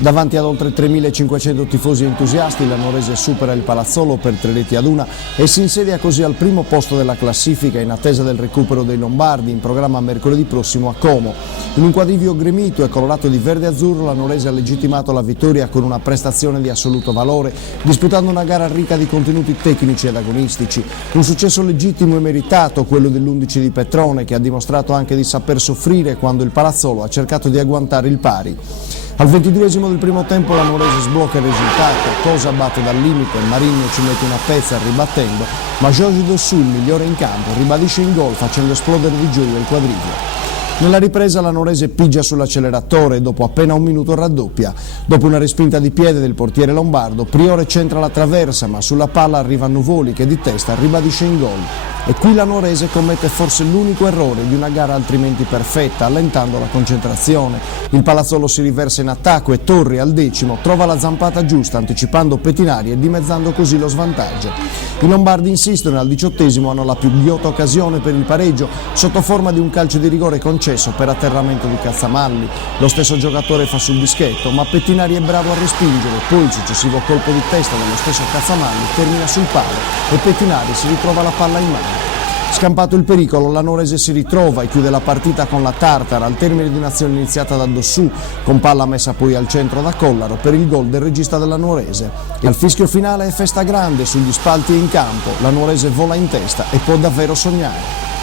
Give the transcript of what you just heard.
Davanti ad oltre 3.500 tifosi entusiasti, la Nuorese supera il Palazzolo per 3-1 e si insedia così al primo posto della classifica in attesa del recupero dei Lombardi, in programma mercoledì prossimo a Como. In un quadrivio gremito e colorato di verde e azzurro, la Nuorese ha legittimato la vittoria con una prestazione di assoluto valore, disputando una gara ricca di contenuti tecnici ed agonistici. Un successo legittimo e meritato, quello dell'11 di Petrone, che ha dimostrato anche di saper soffrire quando il Palazzolo ha cercato di agguantare il pari. Al 22esimo del primo tempo la Nuorese sblocca il risultato, Cosa batte dal limite, Marigno ci mette una pezza ribattendo, ma Jorge Dossù, il migliore in campo, ribadisce in gol facendo esplodere di gioia il quadrivio. Nella ripresa la Nuorese pigia sull'acceleratore e dopo appena un minuto raddoppia. Dopo una respinta di piede del portiere lombardo, Priore centra la traversa, ma sulla palla arriva Nuvoli che di testa ribadisce in gol. E qui la Nuorese commette forse l'unico errore di una gara altrimenti perfetta, allentando la concentrazione. Il Palazzolo si riversa in attacco e Torri al 10° trova la zampata giusta, anticipando Pettinari e dimezzando così lo svantaggio. I lombardi insistono e al 18° hanno la più ghiotta occasione per il pareggio, sotto forma di un calcio di rigore concesso per atterramento di Cazzamalli. Lo stesso giocatore fa sul dischetto, ma Pettinari è bravo a respingere, poi il successivo colpo di testa dello stesso Cazzamalli termina sul palo e Pettinari si ritrova la palla in mano. Scampato il pericolo, la Nuorese si ritrova e chiude la partita con la Tartara al termine di un'azione iniziata da Dossù, con palla messa poi al centro da Collaro per il gol del regista della Nuorese. E al fischio finale è festa grande sugli spalti e in campo, la Nuorese vola in testa e può davvero sognare.